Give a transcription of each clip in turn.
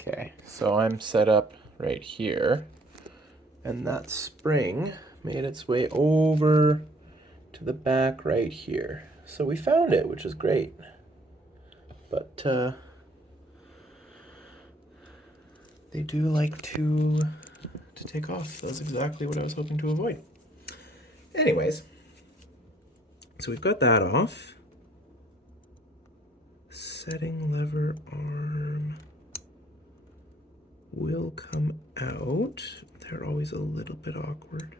Okay, so I'm set up right here, and that spring made its way over to the back right here. So we found it, which is great. But they do like to take off. That's exactly what I was hoping to avoid. Anyways, so we've got that off. Setting lever arm will come out. They're always a little bit awkward.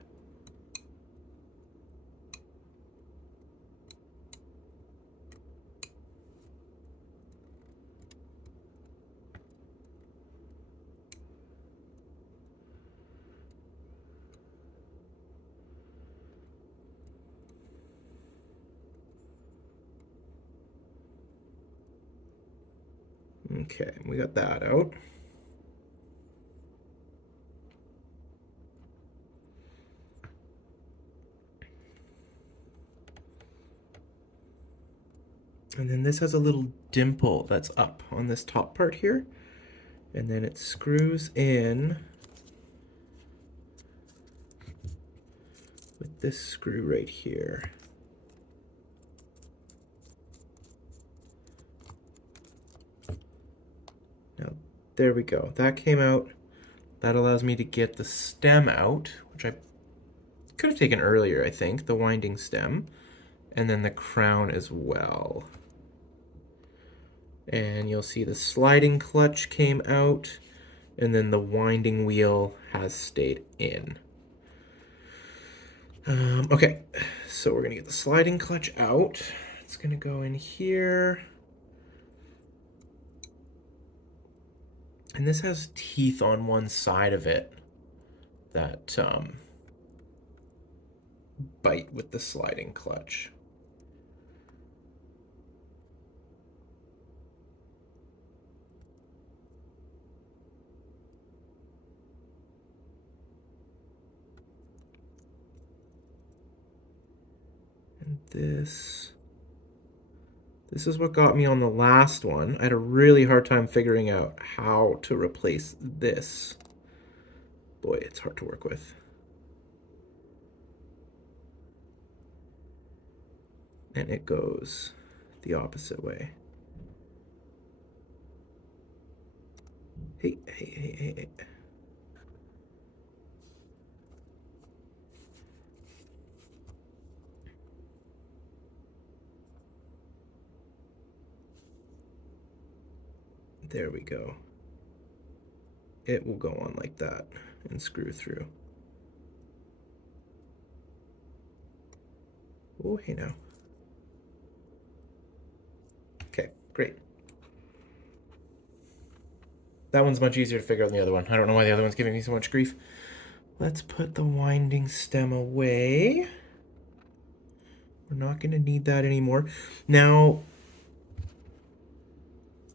Okay, we got that out. And then this has a little dimple that's up on this top part here. And then it screws in with this screw right here. Now, there we go. That came out. That allows me to get the stem out, which I could have taken earlier, I think, the winding stem, and then the crown as well. And you'll see the sliding clutch came out, and then the winding wheel has stayed in. Okay, so we're gonna get the sliding clutch out. It's gonna go in here. And this has teeth on one side of it that bite with the sliding clutch. And this is what got me on the last one. I had a really hard time figuring out how to replace this. Boy, it's hard to work with. And it goes the opposite way. Hey, hey, hey, hey, hey. There we go. It will go on like that and screw through. Oh, hey now. Okay, great. That one's much easier to figure out than the other one. I don't know why the other one's giving me so much grief. Let's put the winding stem away. We're not going to need that anymore. Now,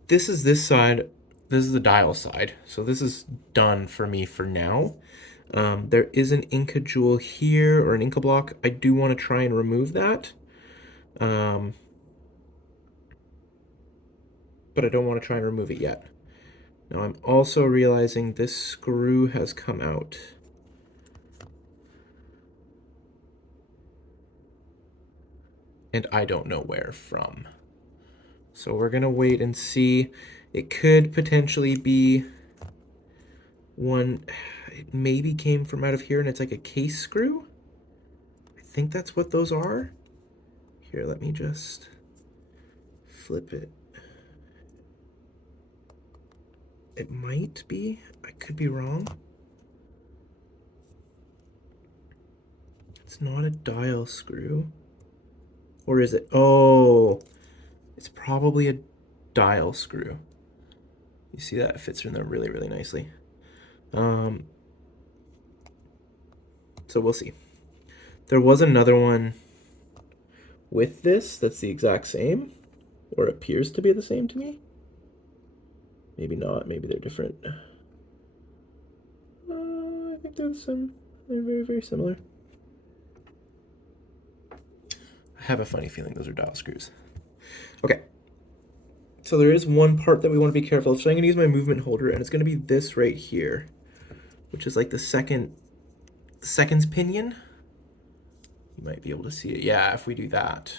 this is this side. This is the dial side. So this is done for me for now. There is an Inca jewel here, or an Inca block. I do want to try and remove that. But I don't want to try and remove it yet. Now I'm also realizing this screw has come out. And I don't know where from. So we're gonna wait and see. It could potentially be one, it maybe came from out of here and it's like a case screw. I think that's what those are. Here, let me just flip it. It might be, I could be wrong. It's not a dial screw. Or is it? Oh, it's probably a dial screw. You see that? It fits in there really, really nicely. So we'll see. There was another one with this that's the exact same, or appears to be the same to me. Maybe not. Maybe they're different. I think they're very, very similar. I have a funny feeling those are dial screws. Okay. So there is one part that we want to be careful of. So I'm going to use my movement holder, and it's going to be this right here, which is like the seconds pinion. You might be able to see it. Yeah, if we do that.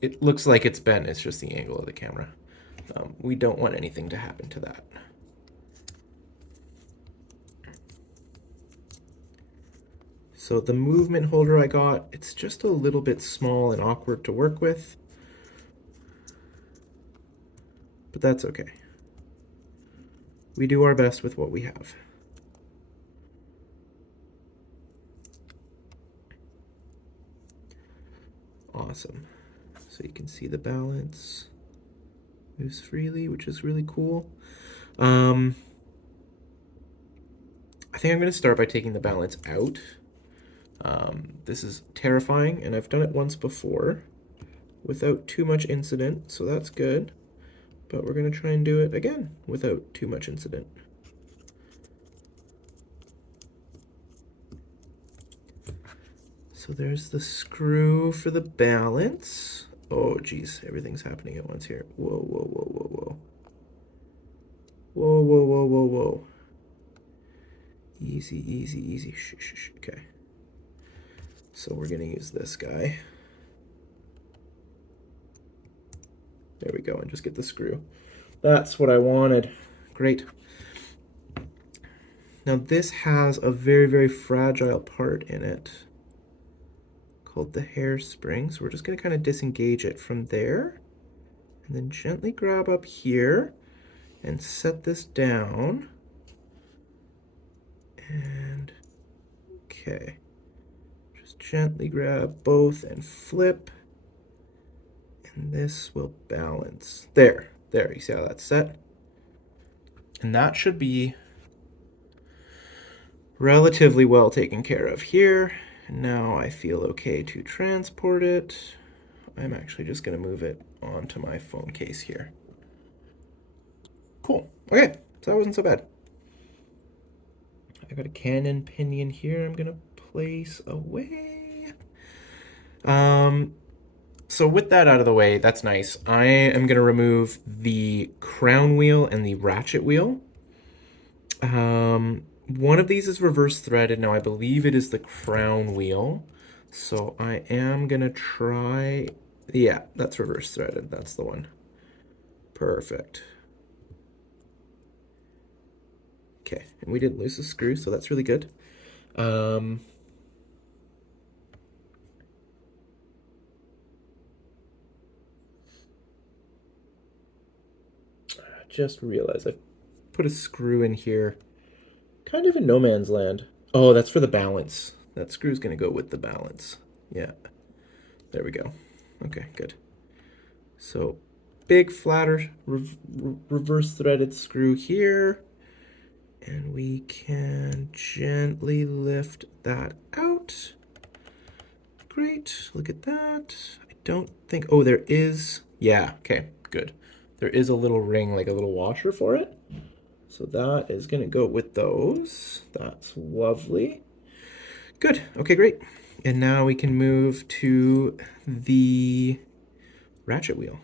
It looks like it's bent. It's just the angle of the camera. We don't want anything to happen to that. So the movement holder I got, it's just a little bit small and awkward to work with. But that's okay. We do our best with what we have. Awesome. So you can see the balance moves freely, which is really cool. I think I'm going to start by taking the balance out. This is terrifying, and I've done it once before without too much incident, so that's good. But we're going to try and do it again without too much incident. So there's the screw for the balance. Oh, geez, everything's happening at once here. Whoa, whoa, whoa, whoa, whoa. Whoa, whoa, whoa, whoa, whoa. Easy, easy, easy. Shh, shh, shh. Okay. So we're going to use this guy. There we go, and just get the screw. That's what I wanted. Great. Now this has a very, very fragile part in it called the hairspring. So we're just going to kind of disengage it from there and then gently grab up here and set this down. And okay, just gently grab both and flip, and this will balance. There, you see how that's set? And that should be relatively well taken care of here. Now I feel okay to transport it. I'm actually just going to move it onto my phone case here. Cool. Okay, so that wasn't so bad. I got a Canon pinion here I'm going to place away. So with that out of the way, that's nice. I am going to remove the crown wheel and the ratchet wheel. One of these is reverse threaded. Now I believe it is the crown wheel. So I am going to try... Yeah, that's reverse threaded. That's the one. Perfect. Okay, and we didn't lose the screw, so that's really good. Just realized I put a screw in here, kind of in no man's land. Oh, that's for the balance. That screw's gonna go with the balance. Yeah, there we go. Okay, good. So big flatter reverse threaded screw here, and we can gently lift that out. Great, look at that. I don't think, oh, there is, yeah, okay, good. There is a little ring, like a little washer for it. So that is going to go with those. That's lovely. Good. Okay, great. And now we can move to the ratchet wheel.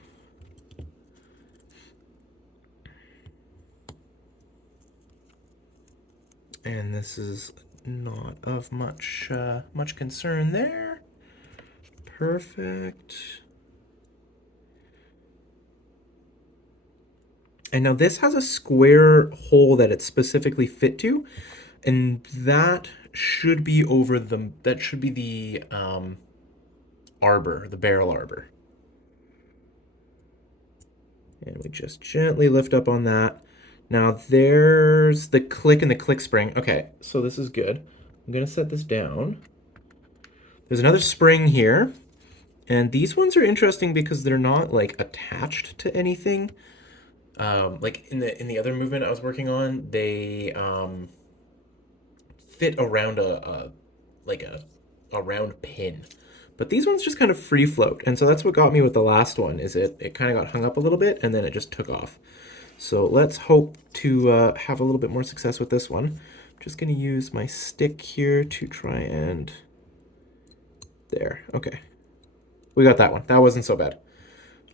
And this is not of much concern there. Perfect. And now this has a square hole that it's specifically fit to, and that should be over the, that should be the arbor, the barrel arbor. And we just gently lift up on that. Now there's the click and the click spring. Okay, so this is good. I'm gonna set this down. There's another spring here. And these ones are interesting because they're not like attached to anything. Like in the other movement I was working on, they fit around a round pin. But these ones just kind of free float. And so that's what got me with the last one, is it kind of got hung up a little bit and then it just took off. So let's hope to have a little bit more success with this one. I'm just going to use my stick here to try and... There. Okay. We got that one. That wasn't so bad.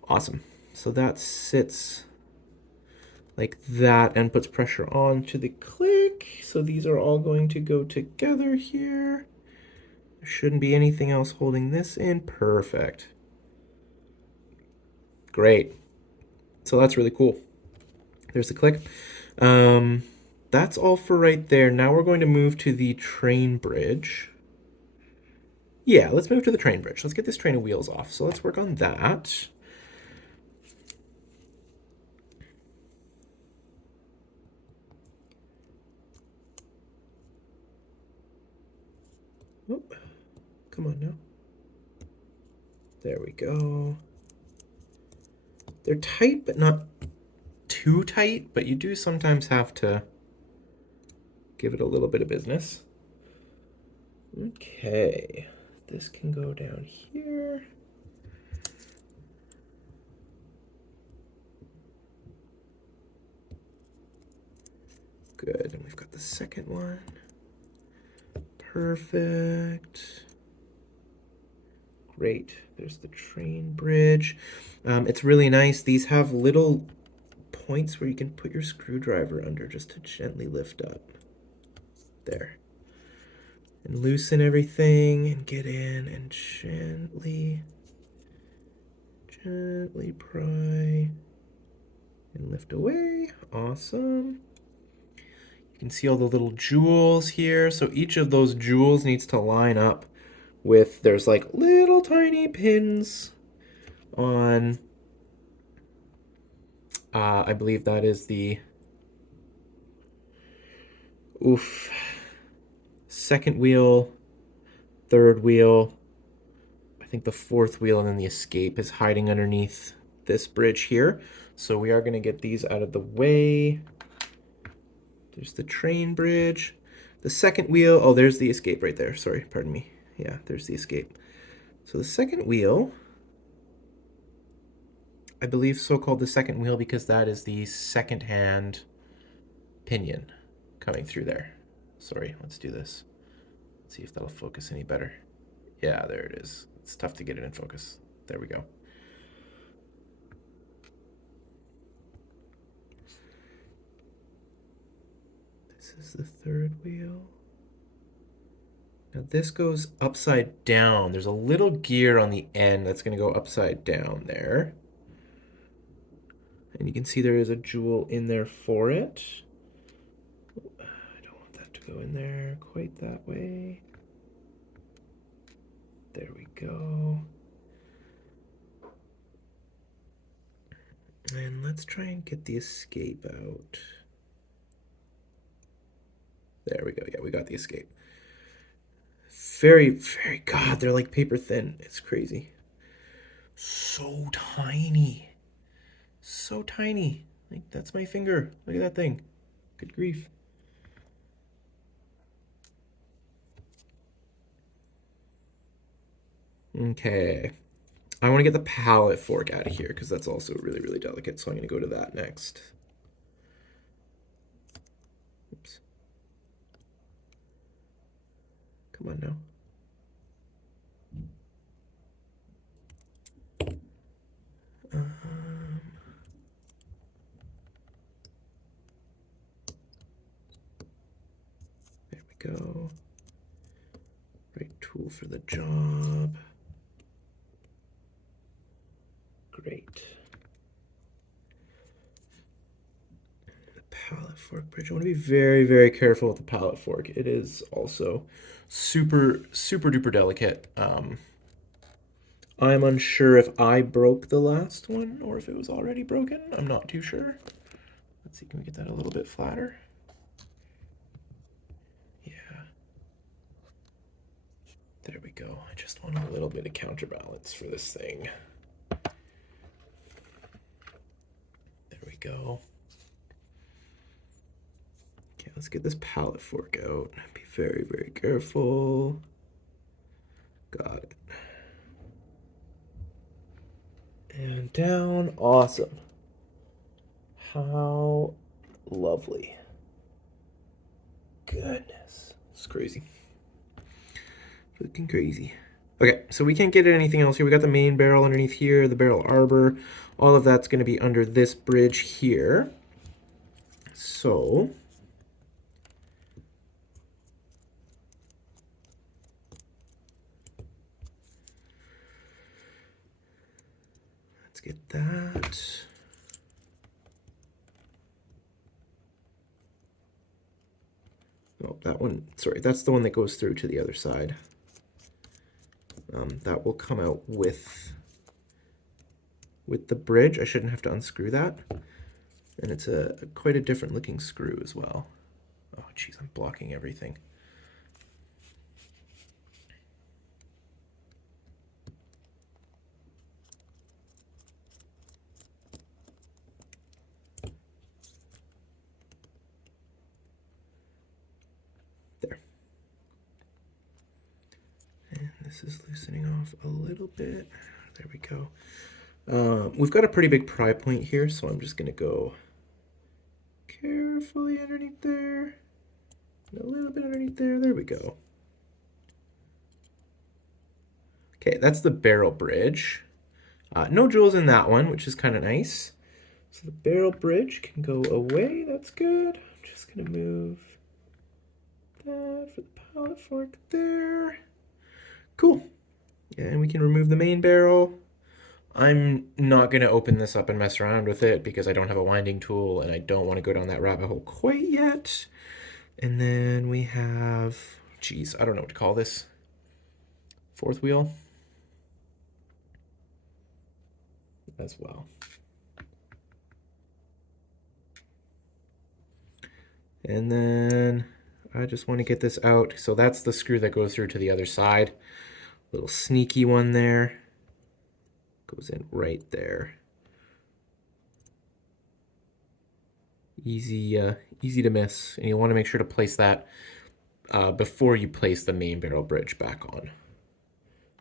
Awesome. So that sits like that and puts pressure on to the click. So these are all going to go together here. There shouldn't be anything else holding this in. Perfect. Great. So that's really cool. There's the click. That's all for right there. Now we're going to move to the train bridge. Yeah, let's move to the train bridge. Let's get this train of wheels off. So let's work on that. Oh, come on now. There we go. They're tight, but not too tight, but you do sometimes have to give it a little bit of business. Okay, this can go down here. Good, and we've got the second one. Perfect. Great, there's the train bridge. It's really nice. These have little points where you can put your screwdriver under just to gently lift up. There. And loosen everything and get in and gently pry and lift away. Awesome. You can see all the little jewels here. So each of those jewels needs to line up with, there's like little tiny pins on, I believe that is the, second wheel, third wheel, I think the fourth wheel, and then the escape is hiding underneath this bridge here. So we are going to get these out of the way. There's the train bridge. The second wheel, oh, there's the escape right there. Sorry, pardon me. Yeah, there's the escape. So the second wheel, I believe so called the second wheel because that is the second-hand pinion coming through there. Sorry, let's do this. Let's see if that'll focus any better. Yeah, there it is. It's tough to get it in focus. There we go. This is the third wheel. Now this goes upside down. There's a little gear on the end that's going to go upside down there. And you can see there is a jewel in there for it. I don't want that to go in there quite that way. There we go. And let's try and get the escape out. There we go. Yeah, we got the escape. Very, very, God, they're like paper thin. It's crazy. So tiny. So tiny. Like, that's my finger. Look at that thing. Good grief. Okay. I want to get the palette fork out of here because that's also really, really delicate. So I'm going to go to that next. Oops. Come on now. There we go. Right tool for the job. Great. The palette fork bridge. I want to be very, very careful with the palette fork. It is also super, super duper delicate. I'm unsure if I broke the last one or if it was already broken. I'm not too sure. Let's see, can we get that a little bit flatter? Yeah. There we go. I just want a little bit of counterbalance for this thing. There we go. Okay, let's get this palette fork out. Be very, very careful. Got it. And down. Awesome. How lovely. Goodness. It's crazy. Looking crazy. Okay, so we can't get at anything else here. We got the main barrel underneath here, the barrel arbor. All of that's going to be under this bridge here. So let's get that. Oh, that one, sorry, that's the one that goes through to the other side. That will come out with the bridge. I shouldn't have to unscrew that. And it's quite a different looking screw as well. Oh, geez, I'm blocking everything. There. And this is loosening off a little bit. There we go. We've got a pretty big pry point here, so I'm just going to go carefully underneath there. And a little bit underneath there. There we go. Okay, that's the barrel bridge. No jewels in that one, which is kind of nice. So the barrel bridge can go away. That's good. I'm just going to move that for the pallet fork there. Cool. Yeah, and we can remove the main barrel. I'm not going to open this up and mess around with it because I don't have a winding tool and I don't want to go down that rabbit hole quite yet. And then we have, geez, I don't know what to call this. Fourth wheel as well. And then I just want to get this out. So that's the screw that goes through to the other side. Little sneaky one there. Goes in right there. Easy to miss. And you want to make sure to place that before you place the main barrel bridge back on.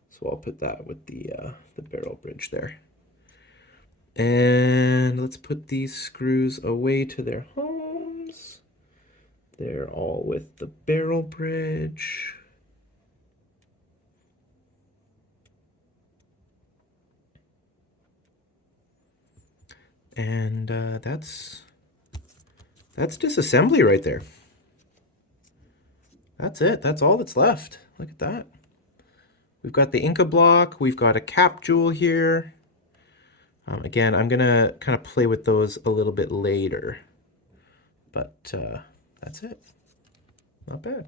So I'll put that with the barrel bridge there. And let's put these screws away to their homes. They're all with the barrel bridge. And that's disassembly right there. That's it. That's all that's left. Look at that. We've got the Inca block. We've got a cap jewel here. Again, I'm going to kind of play with those a little bit later. But that's it. Not bad.